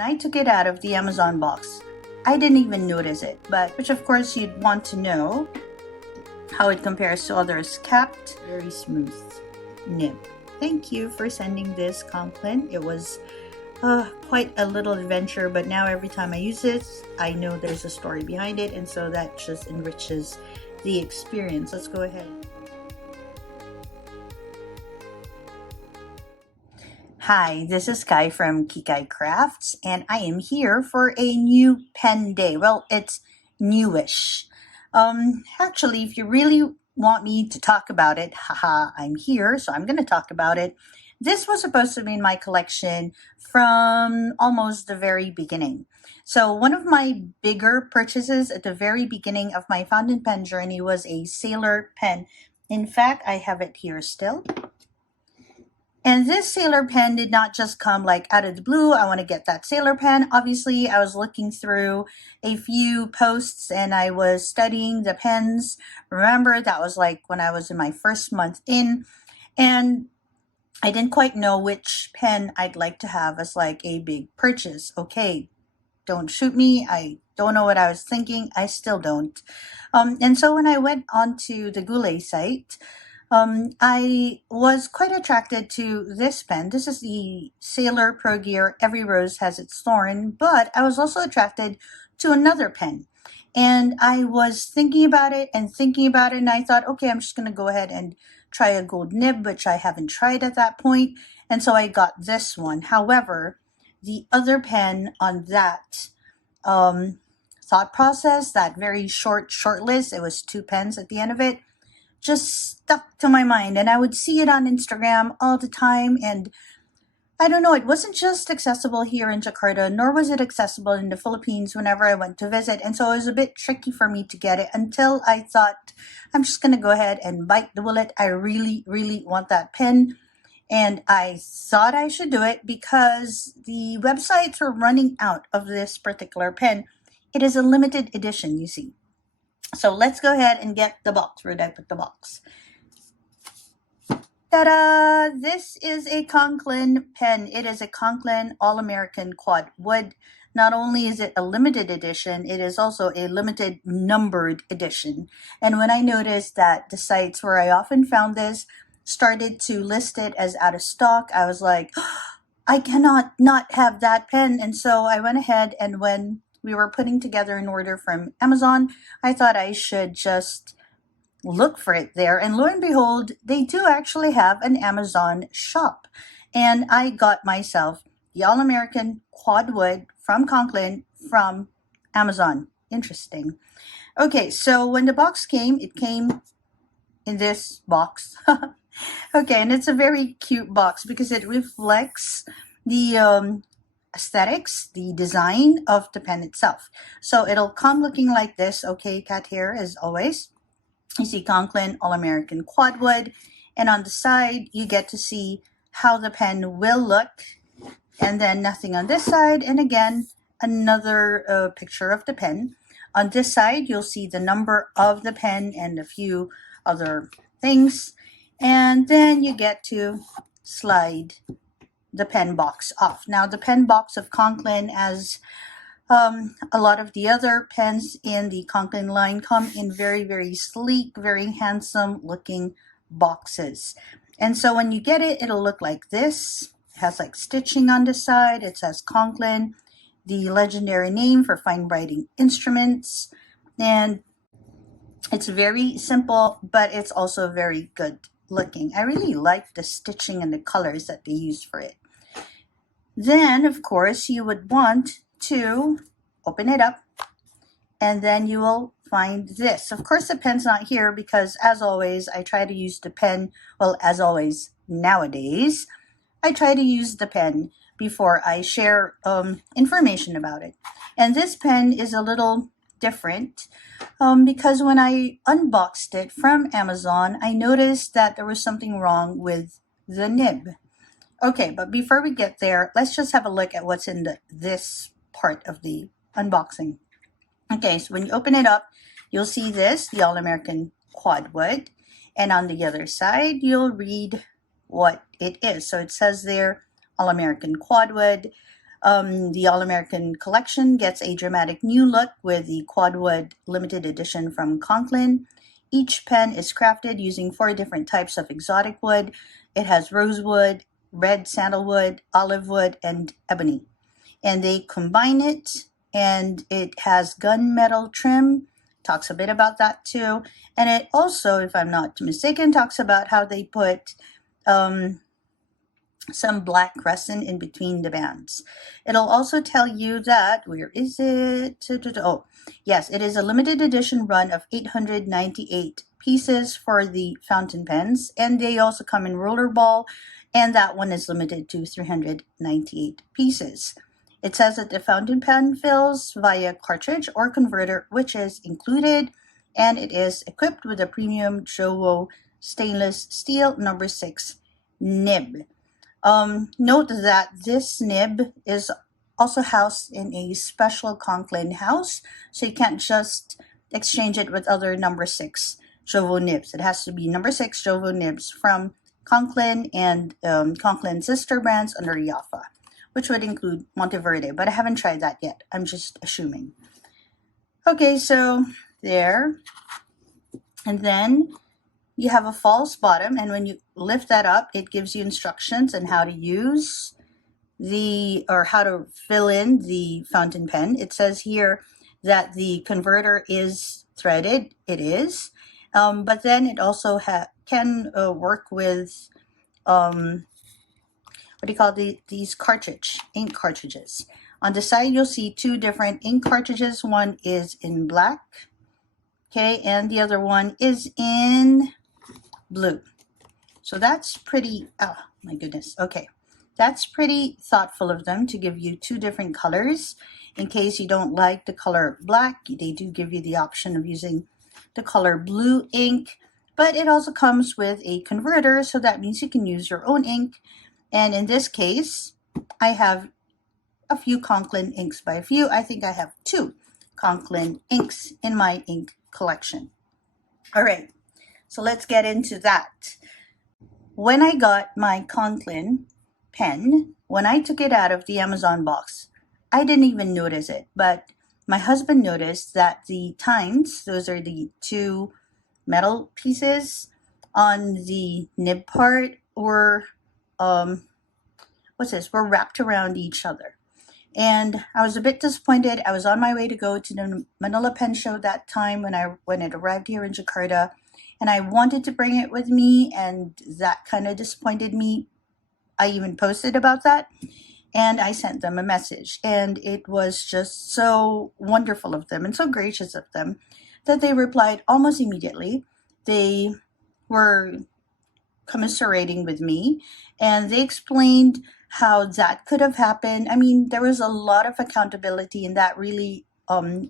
When I took it out of the Amazon box, I didn't even notice it, but which of course you'd want to know how it compares to others. Capped, very smooth nib. Thank you for sending this, Conklin. It was quite a little adventure, but now every time I use it, I know there's a story behind it, and so that just enriches the experience. Let's go ahead. Hi, this is Kai from Kikai Crafts, and I am here for a new pen day. Well, it's newish. Actually, if you really want me to talk about it, haha, I'm here, so I'm going to talk about it. This was supposed to be in my collection from almost the very beginning. So one of my bigger purchases at the very beginning of my fountain pen journey was a Sailor pen. In fact, I have it here still. And this Sailor pen did not just come like out of the blue. I want to get that Sailor pen. Obviously, I was looking through a few posts and I was studying the pens. Remember, that was like when I was in my first month in, and I didn't quite know which pen I'd like to have as like a big purchase. Okay, don't shoot me. I don't know what I was thinking. I still don't. And so when I went onto the Goulet site, I was quite attracted to this pen. This is the Sailor Pro Gear Every Rose Has Its Thorn, but I was also attracted to another pen. And I was thinking about it, and I thought, okay, I'm just going to go ahead and try a gold nib, which I haven't tried at that point. And so I got this one. However, the other pen on that thought process, that very short list, it was 2 pens at the end of it, just stuck to my mind, and I would see it on Instagram all the time, and I don't know, it wasn't just accessible here in Jakarta, nor was it accessible in the Philippines whenever I went to visit, and so it was a bit tricky for me to get it until I thought, I'm just going to go ahead and bite the bullet. I really, really want that pen, and I thought I should do it because the websites were running out of this particular pen. It is a limited edition, you see. So let's go ahead and get the box. Where did I put the box? Ta-da! This is a Conklin pen. It is a Conklin All-American Quad Wood. Not only is it a limited edition, it is also a limited numbered edition. And when I noticed that the sites where I often found this started to list it as out of stock, I was like, I cannot not have that pen. And so I went ahead, and when we were putting together an order from Amazon, I thought I should just look for it there. And lo and behold, they do actually have an Amazon shop. And I got myself the All-American Quad Wood from Conklin from Amazon. Interesting. Okay, so when the box came, it came in this box. Okay, and it's a very cute box because it reflects the aesthetics, the design of the pen itself. So it'll come looking like this. Okay, cat hair as always. You see Conklin All-American Quad Wood, and on the side you get to see how the pen will look, and then nothing on this side, and again another picture of the pen. On this side you'll see the number of the pen and a few other things, and then you get to slide the pen box off. Now the pen box of Conklin, as a lot of the other pens in the Conklin line, come in very, very sleek, very handsome looking boxes. And so when you get it, it'll look like this. It has like stitching on the side. It says Conklin, the legendary name for fine writing instruments. And it's very simple, but it's also very good looking. I really like the stitching and the colors that they use for it. Then, of course, you would want to open it up, and then you will find this. Of course, the pen's not here because, as always, I try to use the pen, well, as always, nowadays, I try to use the pen before I share information about it. And this pen is a little different because when I unboxed it from Amazon, I noticed that there was something wrong with the nib. Okay, but before we get there, let's just have a look at what's in this part of the unboxing. Okay, so when you open it up, you'll see this, the All-American Quad Wood, and on the other side, you'll read what it is. So it says there, All-American Quad Wood, The All-American collection gets a dramatic new look with the Quadwood limited edition from Conklin. Each pen is crafted using 4 different types of exotic wood. It has rosewood, red sandalwood, olive wood, and ebony. And they combine it, and it has gunmetal trim. Talks a bit about that too. And it also, if I'm not mistaken, talks about how they put some black resin in between the bands. It'll also tell you that, where is it? Oh, yes, it is a limited edition run of 898 pieces for the fountain pens, and they also come in rollerball, and that one is limited to 398 pieces. It says that the fountain pen fills via cartridge or converter, which is included, and it is equipped with a premium Jowo stainless steel number 6 nib. Note that this nib is also housed in a special Conklin house, so you can't just exchange it with other number 6 Jowo nibs. It has to be number 6 Jowo nibs from Conklin and Conklin's sister brands under Yafa, which would include Monteverde, but I haven't tried that yet. I'm just assuming. Okay, so there. And then you have a false bottom, and when you lift that up, it gives you instructions on how to use how to fill in the fountain pen. It says here that the converter is threaded. It is, but then it also can work with what do you call these ink cartridges. On the side, you'll see 2 different ink cartridges. One is in black, okay, and the other one is in blue. So that's pretty, oh my goodness, okay. That's pretty thoughtful of them to give you 2 different colors. In case you don't like the color black, they do give you the option of using the color blue ink, but it also comes with a converter, so that means you can use your own ink. And in this case, I have a few Conklin inks. By a few, I think I have 2 Conklin inks in my ink collection. All right. So let's get into that. When I got my Conklin pen, when I took it out of the Amazon box, I didn't even notice it, but my husband noticed that the tines, those are the 2 metal pieces on the nib part, were were wrapped around each other. And I was a bit disappointed. I was on my way to go to the Manila Pen Show that time when it arrived here in Jakarta, and I wanted to bring it with me, and that kind of disappointed me. I even posted about that, and I sent them a message, and it was just so wonderful of them and so gracious of them that they replied almost immediately. They were commiserating with me, and they explained how that could have happened. I mean, there was a lot of accountability, and that really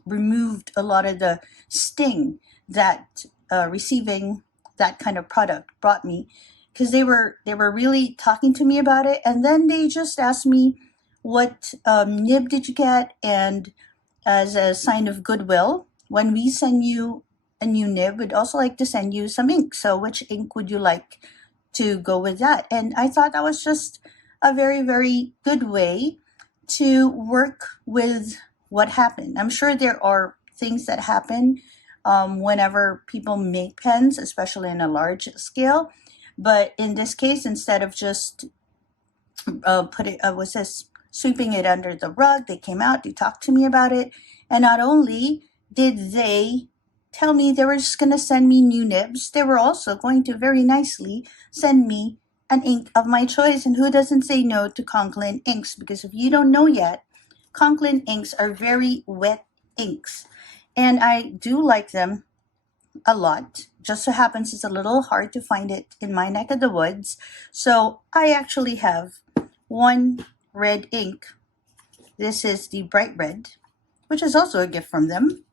removed a lot of the sting that receiving that kind of product brought me, because they were really talking to me about it, and then they just asked me, what nib did you get? And as a sign of goodwill, when we send you a new nib, we'd also like to send you some ink. So which ink would you like to go with that? And I thought that was just a very, very good way to work with what happened. I'm sure there are things that happen whenever people make pens, especially in a large scale. But in this case, instead of just sweeping it under the rug, they came out, they talked to me about it, and not only did they tell me they were just going to send me new nibs, they were also going to very nicely send me an ink of my choice. And who doesn't say no to Conklin inks? Because if you don't know yet, Conklin inks are very wet inks, and I do like them a lot. Just so happens it's a little hard to find it in my neck of the woods, so I actually have one red ink. This is the bright red, which is also a gift from them,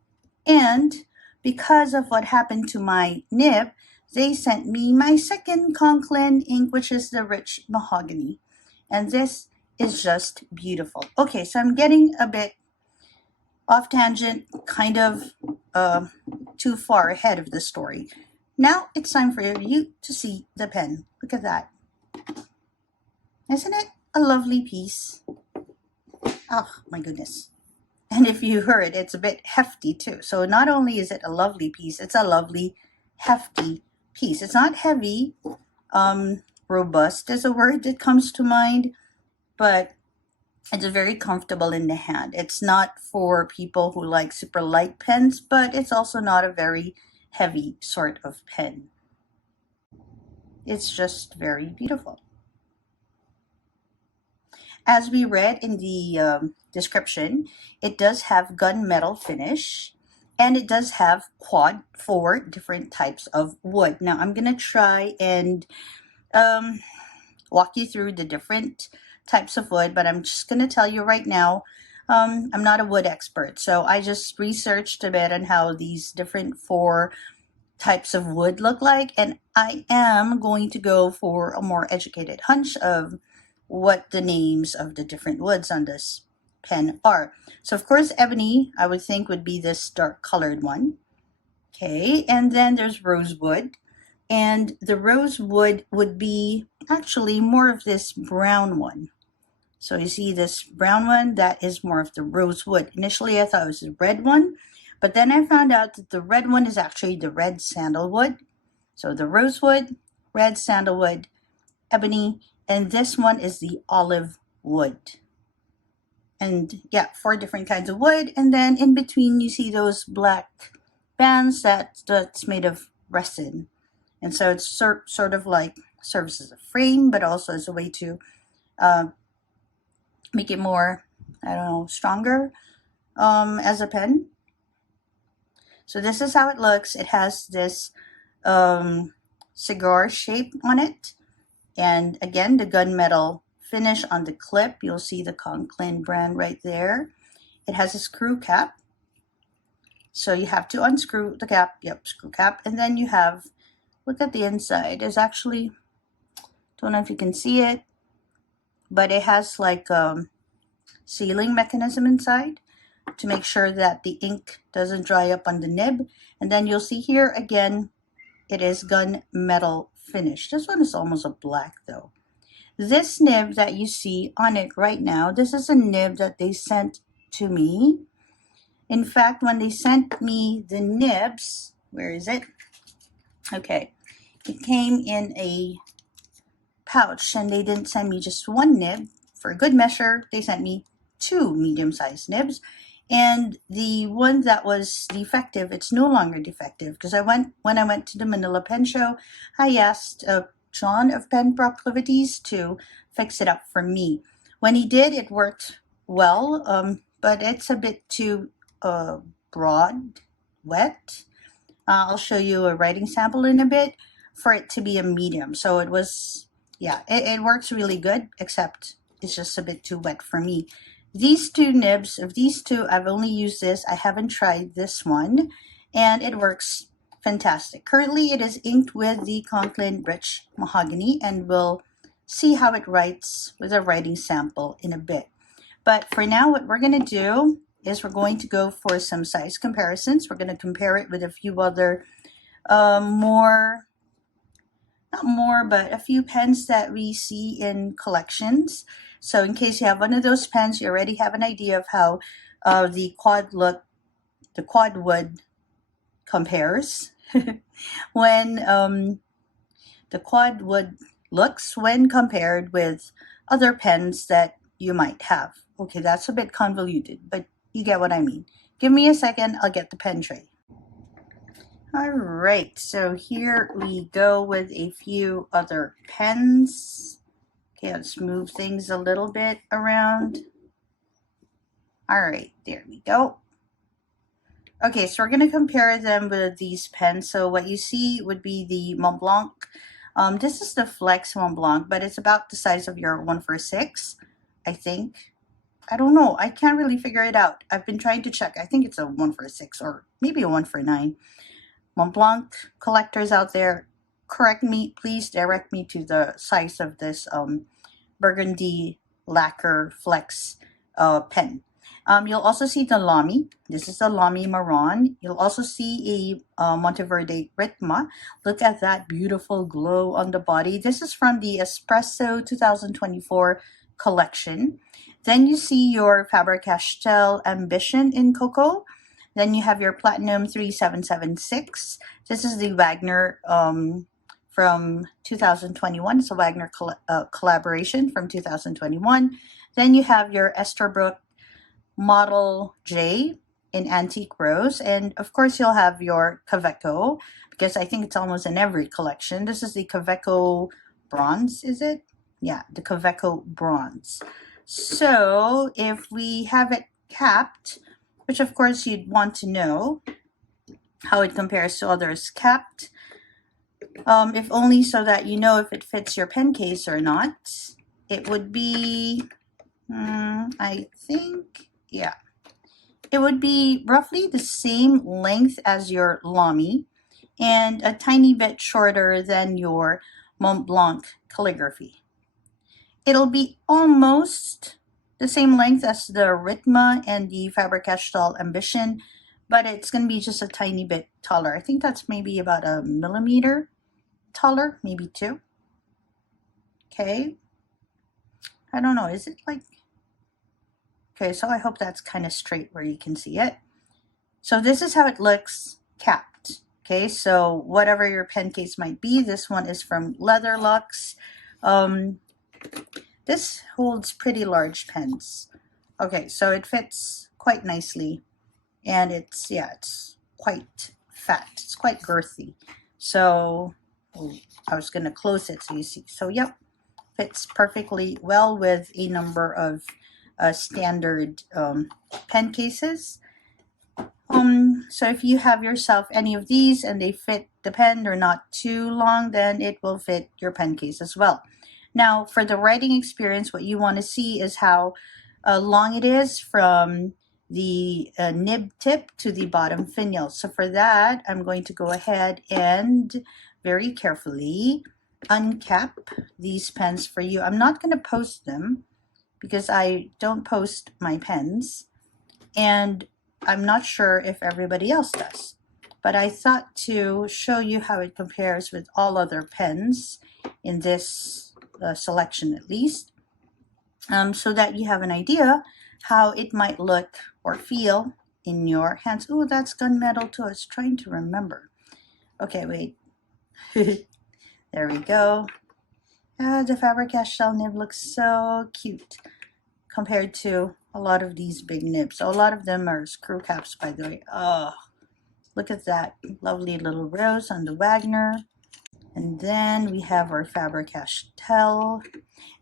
and because of what happened to my nib, they sent me my second Conklin ink, which is the rich mahogany, and this is just beautiful. Okay, so I'm getting a bit off tangent, kind of too far ahead of the story. Now it's time for you to see the pen. Look at that. Isn't it a lovely piece? Oh my goodness. And if you heard, it's a bit hefty too. So not only is it a lovely piece, it's a lovely hefty piece. It's not heavy. Robust is a word that comes to mind, but it's very comfortable in the hand. It's not for people who like super light pens, but it's also not a very heavy sort of pen. It's just very beautiful. As we read in the description, it does have gunmetal finish, and it does have quad 4 different types of wood. Now I'm gonna try and um, walk you through the different types of wood, but I'm just gonna tell you right now, I'm not a wood expert, so I just researched a bit on how these different 4 types of wood look like, and I am going to go for a more educated hunch of what the names of the different woods on this pen are. So of course ebony I would think would be this dark colored one. Okay, and then there's rosewood, and the rosewood would be actually more of this brown one. So you see this brown one, that is more of the rosewood. Initially I thought it was the red one, but then I found out that the red one is actually the red sandalwood. So the rosewood, red sandalwood, ebony, and this one is the olive wood. And yeah, 4 different kinds of wood, and then in between you see those black bands that's made of resin. And so it's sort of like serves as a frame, but also as a way to make it more, I don't know, stronger as a pen. So this is how it looks. It has this cigar shape on it. And again, the gunmetal finish on the clip. You'll see the Conklin brand right there. It has a screw cap. So you have to unscrew the cap. Yep, screw cap. And then you have, look at the inside. There's actually, don't know if you can see it, but it has like sealing mechanism inside to make sure that the ink doesn't dry up on the nib. And then you'll see here again, it is gunmetal finish. This one is almost a black though. This nib that you see on it right now, this is a nib that they sent to me. In fact, when they sent me the nibs, where is it? Okay, it came in a pouch, and they didn't send me just one nib. For good measure, they sent me 2 medium-sized nibs. And the one that was defective, it's no longer defective, because when I went to the Manila Pen Show, I asked John of Pen Proclivities to fix it up for me. When he did, it worked well, but it's a bit too broad, wet. I'll show you a writing sample in a bit for it to be a medium. So it was, yeah, it works really good, except it's just a bit too wet for me. These 2 nibs, of these 2, I've only used this. I haven't tried this one, and it works fantastic. Currently, it is inked with the Conklin Rich Mahogany, and we'll see how it writes with a writing sample in a bit. But for now, what we're going to do is we're going to go for some size comparisons. We're going to compare it with a few other but a few pens that we see in collections. So in case you have one of those pens, you already have an idea of how the quad wood compares when the quad wood looks when compared with other pens that you might have. Okay, that's a bit convoluted, but you get what I mean. Give me a second, I'll get the pen tray. All right, so here we go with a few other pens. Okay, let's move things a little bit around. All right, there we go. Okay, so we're going to compare them with these pens. So what you see would be the Mont Blanc. This is the Flex Mont Blanc, but it's about the size of your 146, I think. I don't know. I can't really figure it out. I've been trying to check. I think it's a 146 or maybe a 149. Mont Blanc collectors out there, correct me. Please direct me to the size of this burgundy lacquer flex pen. You'll also see the Lamy. This is the Lamy Marron. You'll also see a Monteverde Ritma. Look at that beautiful glow on the body. This is from the Espresso 2024 collection. Then you see your Faber-Castell Ambition in Cocoa. Then you have your Platinum 3776. This is the Wagner from 2021. It's a Wagner collaboration from 2021. Then you have your Esterbrook Model J in Antique Rose. And of course, you'll have your Kaveco, because I think it's almost in every collection. This is the Kaveco Bronze, is it? Yeah, the Kaveco Bronze. So if we have it capped, which of course you'd want to know how it compares to others capped, if only so that you know if it fits your pen case or not, it would be, I think, yeah, it would be roughly the same length as your Lamy and a tiny bit shorter than your Mont Blanc calligraphy. It'll be almost the same length as the Ritma and the Faber-Castell Ambition, but it's going to be just a tiny bit taller. I think that's maybe about a millimeter taller, maybe 2. Okay. I don't know. Is it like... Okay, so I hope that's kind of straight where you can see it. So this is how it looks capped. Okay, so whatever your pen case might be, this one is from Leatherlux. This holds pretty large pens. Okay, so it fits quite nicely, and it's quite fat. It's quite girthy. So I was going to close it so you see. So yep, fits perfectly well with a number of standard pen cases. So if you have yourself any of these and they fit the pen, they're not too long, then it will fit your pen case as well. Now, for the writing experience, what you want to see is how long it is from the nib tip to the bottom finial. So for that, I'm going to go ahead and very carefully uncap these pens for you. I'm not going to post them because I don't post my pens, and I'm not sure if everybody else does. But I thought to show you how it compares with all other pens in this selection at least, so that you have an idea how it might look or feel in your hands. Oh, that's gunmetal too. I was trying to remember. Okay, wait. There we go. The Faber-Castell nib looks so cute compared to a lot of these big nibs. So a lot of them are screw caps, by the way. Oh, look at that lovely little rose on the Wagner. And then we have our Faber-Castell.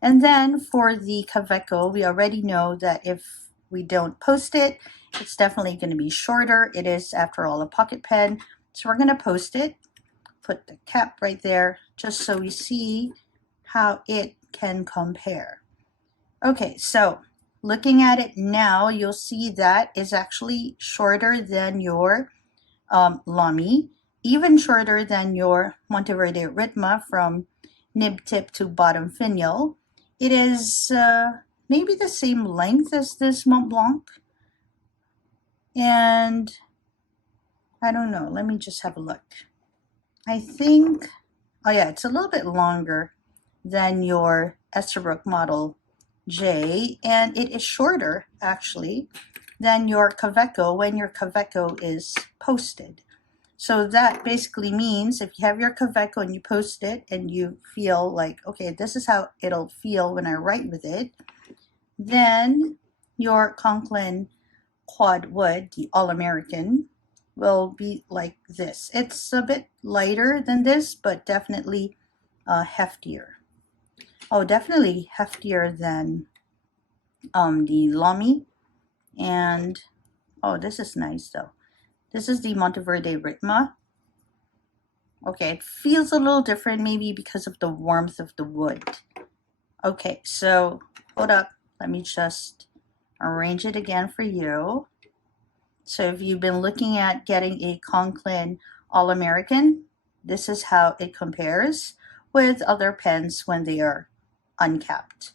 And then for the Kaveco, we already know that if we don't post it, it's definitely going to be shorter. It is, after all, a pocket pen. So we're going to post it. Put the cap right there, just so we see how it can compare. Okay, so looking at it now, you'll see that is actually shorter than your Lamy, even shorter than your Monteverde Ritma from nib tip to bottom finial. It is maybe the same length as this Mont Blanc. And I don't know, let me just have a look. I think, oh yeah, it's a little bit longer than your Esterbrook Model J, and it is shorter actually than your Kaveco when your Kaveco is posted. So that basically means if you have your Kaveco and you post it and you feel like, okay, this is how it'll feel when I write with it, then your Conklin Quad Wood, the All-American, will be like this. It's a bit lighter than this, but definitely heftier. Oh, definitely heftier than the Lamy. And oh, this is nice though. This is the Monteverde Ritma. Okay, it feels a little different maybe because of the warmth of the wood. Okay, so hold up. Let me just arrange it again for you. So if you've been looking at getting a Conklin All-American, this is how it compares with other pens when they are uncapped.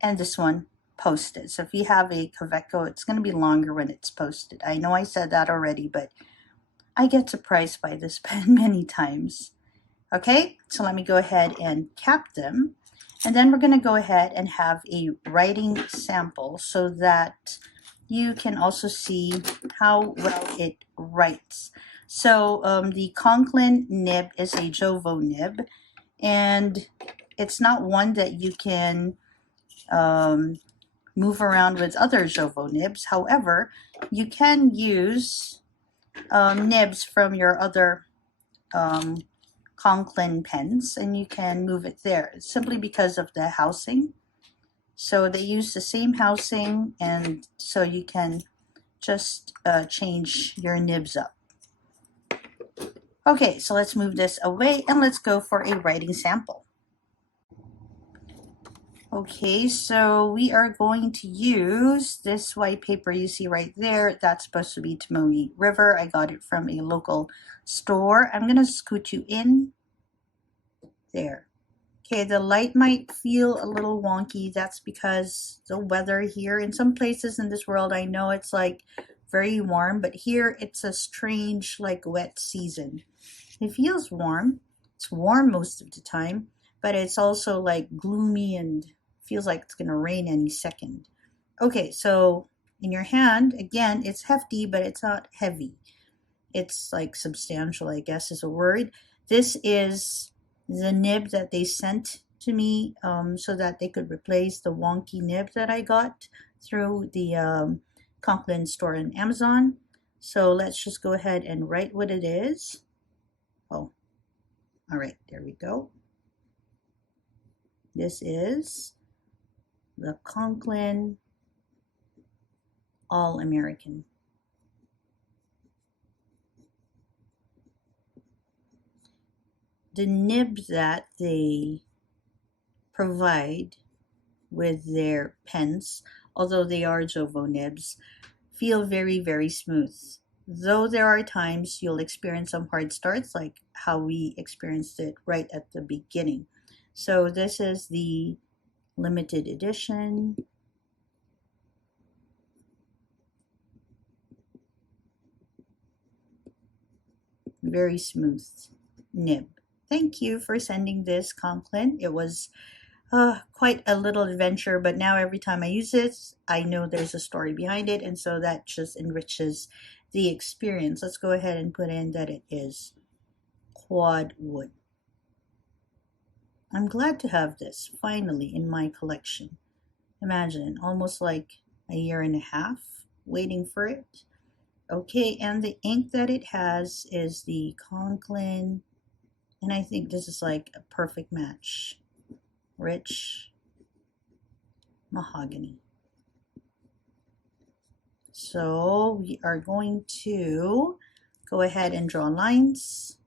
And this one posted. So if you have a Kaveco, it's going to be longer when it's posted. I know I said that already, but I get surprised by this pen many times. Okay, so let me go ahead and cap them. And then we're going to go ahead and have a writing sample so that you can also see how well it writes. So the Conklin nib is a Jovo nib, and it's not one that you can move around with other Jovo nibs. However, you can use nibs from your other Conklin pens, and you can move it there simply because of the housing. So they use the same housing, and so you can just change your nibs up. Okay, so let's move this away and let's go for a writing sample. Okay, so we are going to use this white paper you see right there. That's supposed to be Tomoe River. I got it from a local store. I'm going to scoot you in there. Okay, the light might feel a little wonky. That's because the weather here in some places in this world, I know it's like very warm, but here it's a strange like wet season. It feels warm. It's warm most of the time, but it's also like gloomy and feels like it's going to rain any second. Okay, so in your hand, again, it's hefty, but it's not heavy. It's like substantial, I guess is a word. This is the nib that they sent to me so that they could replace the wonky nib that I got through the Conklin store on Amazon. So let's just go ahead and write what it is. Oh, all right, there we go. This is the Conklin All-American. The nib that they provide with their pens, although they are Jovo nibs, feel very, very smooth. Though there are times you'll experience some hard starts, like how we experienced it right at the beginning. So this is the limited edition. Very smooth nib. Thank you for sending this, Conklin. It was quite a little adventure, but now every time I use it, I know there's a story behind it, and so that just enriches the experience. Let's go ahead and put in that it is quad wood. I'm glad to have this finally in my collection. Imagine, almost like a year and a half waiting for it. Okay, and the ink that it has is the Conklin, and I think this is like a perfect match. Rich mahogany. So we are going to go ahead and draw lines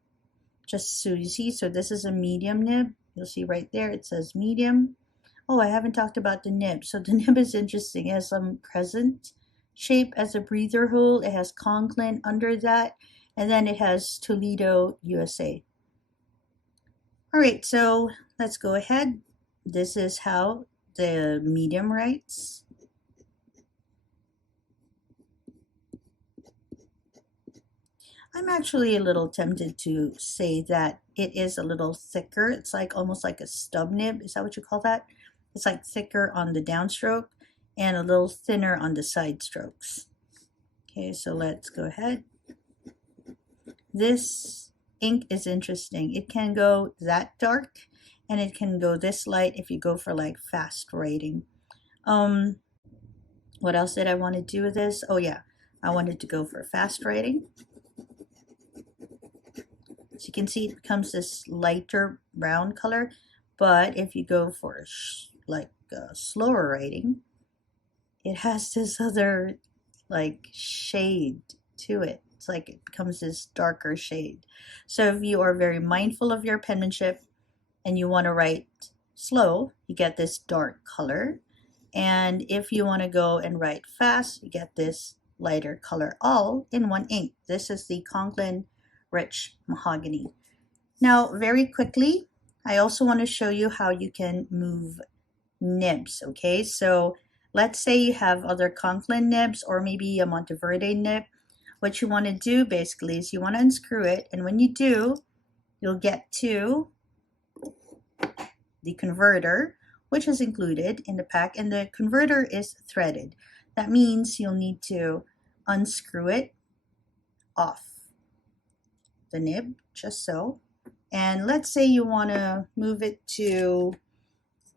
just so you see. So this is a medium nib. You'll see right there it says medium. Oh, I haven't talked about the nib. So the nib is interesting. It has some crescent shape as a breather hole. It has Conklin under that, and then it has Toledo, USA. All right, so let's go ahead. This is how the medium writes. I'm actually a little tempted to say that it is a little thicker. It's like almost like a stub nib. Is that what you call that? It's like thicker on the downstroke and a little thinner on the side strokes. Okay, so let's go ahead. This ink is interesting. It can go that dark and it can go this light if you go for like fast writing. What else did I want to do with this? Oh yeah, I wanted to go for fast writing. So you can see it becomes this lighter brown color, but if you go for like slower writing, it has this other like shade to it. It's like it becomes this darker shade. So if you are very mindful of your penmanship and you want to write slow, you get this dark color. And if you want to go and write fast, you get this lighter color, all in one ink. This is the Conklin Rich Mahogany. Now, very quickly, I also want to show you how you can move nibs, okay? So let's say you have other Conklin nibs or maybe a Monteverde nib. What you want to do basically is you want to unscrew it, and when you do, you'll get to the converter, which is included in the pack, and the converter is threaded. That means you'll need to unscrew it off the nib, just so. And let's say you want to move it to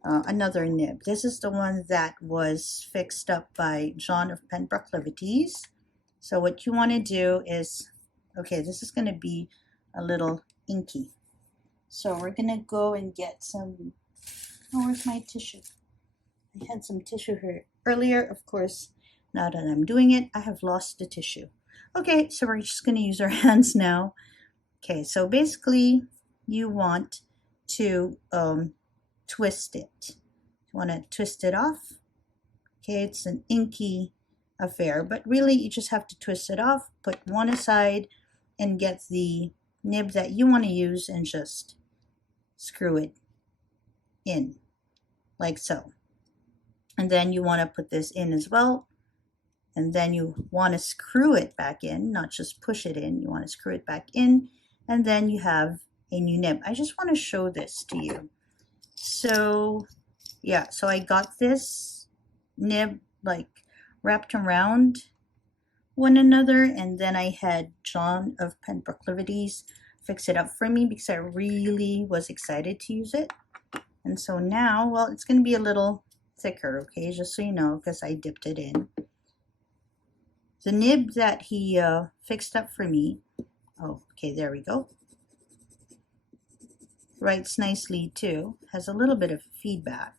another nib. This is the one that was fixed up by John of Pen Proclivities. So what you want to do is, okay, this is going to be a little inky. So we're going to go and get some, oh, where's my tissue? I had some tissue here earlier. Of course, now that I'm doing it, I have lost the tissue. Okay, so we're just going to use our hands now. Okay, so basically you want to twist it. You want to twist it off. Okay, it's an inky affair, but really you just have to twist it off, put one aside, and get the nib that you want to use and just screw it in like so. And then you want to put this in as well, and then you want to screw it back in, not just push it in. You want to screw it back in, and then you have a new nib. I just want to show this to you. So yeah, so I got this nib like wrapped around one another, and then I had John of Pen Proclivities fix it up for me because I really was excited to use it. And so now, well, it's going to be a little thicker, okay, just so you know, because I dipped it in. The nib that he fixed up for me, oh, okay, there we go. Writes nicely too, has a little bit of feedback.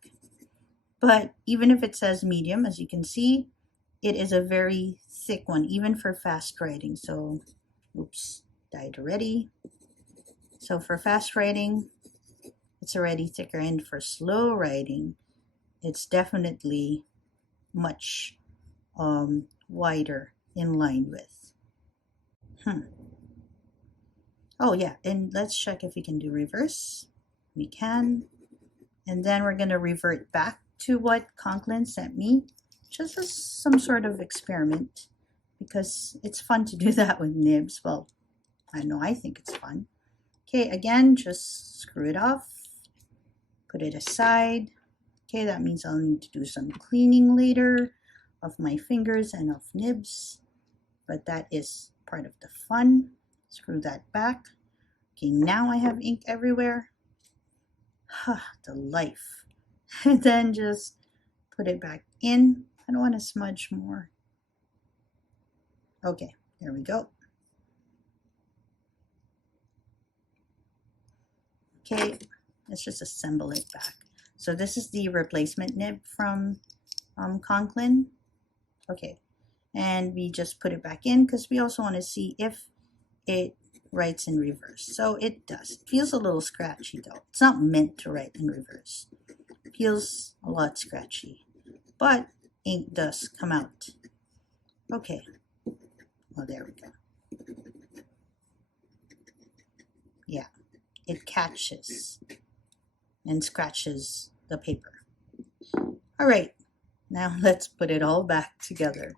But even if it says medium, as you can see, it is a very thick one, even for fast writing. So, oops, died already. So for fast writing, it's already thicker, and for slow writing, it's definitely much wider in line with. Oh yeah, and let's check if we can do reverse. We can. And then we're going to revert back to what Conklin sent me, just as some sort of experiment, because it's fun to do that with nibs. Well, I know I think it's fun. Okay, again, just screw it off, put it aside. Okay, that means I'll need to do some cleaning later of my fingers and of nibs, but that is part of the fun. Screw that back. Okay, now I have ink everywhere. The life. And then just put it back in. I don't want to smudge more. Okay, there we go. Okay, let's just assemble it back. So this is the replacement nib from Conklin. Okay, and we just put it back in because we also want to see if it writes in reverse. So it does. It feels a little scratchy though. It's not meant to write in reverse. It feels a lot scratchy, but ink does come out. Okay, well, there we go. Yeah, it catches and scratches the paper. All right, now let's put it all back together.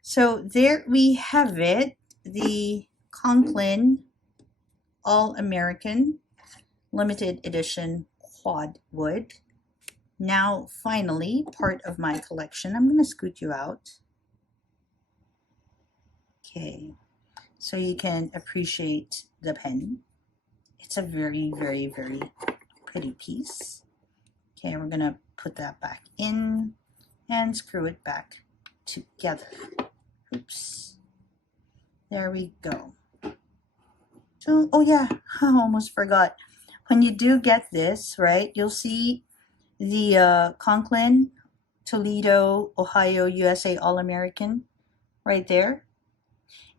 So there we have it, the Conklin All-American Limited Edition Quad Wood. Now, finally, part of my collection. I'm going to scoot you out. Okay, so you can appreciate the pen. It's a very, very, very pretty piece. Okay, we're going to put that back in and screw it back together. Oops. There we go. So, oh yeah, I almost forgot. When you do get this, right, you'll see the Conklin, Toledo, Ohio, USA All-American right there.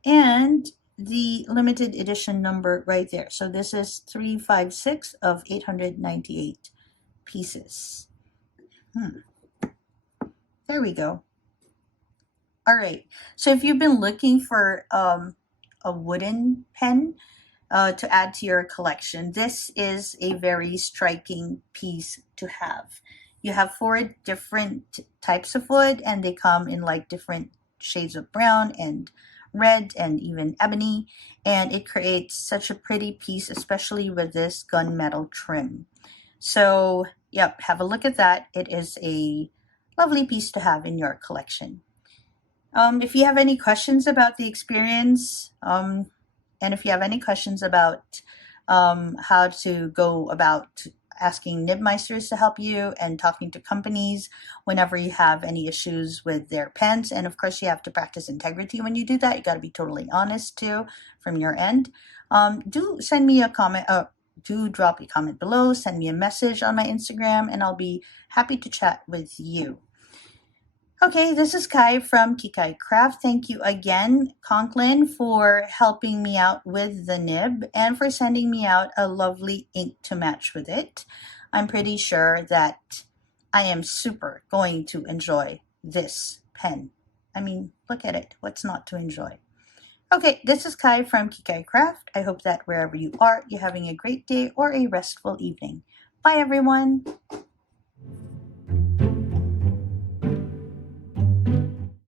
And the limited edition number right there. So this is 356 of 898 pieces. There we go. All right. So if you've been looking for a wooden pen to add to your collection, this is a very striking piece to have. You have 4 different types of wood, and they come in like different shades of brown and red and even ebony, and it creates such a pretty piece, especially with this gunmetal trim. So Yep, have a look at that. It is a lovely piece to have in your collection. If you have any questions about the experience, and if you have any questions about how to go about asking nibmeisters to help you and talking to companies whenever you have any issues with their pens, and of course you have to practice integrity when you do that. You got to be totally honest too from your end. Do send me a comment. Do drop a comment below. Send me a message on my Instagram, and I'll be happy to chat with you. Okay, this is Kai from Kikai Craft. Thank you again, Conklin, for helping me out with the nib and for sending me out a lovely ink to match with it. I'm pretty sure that I am super going to enjoy this pen. I mean, look at it. What's not to enjoy? Okay, this is Kai from Kikai Craft. I hope that wherever you are, you're having a great day or a restful evening. Bye, everyone.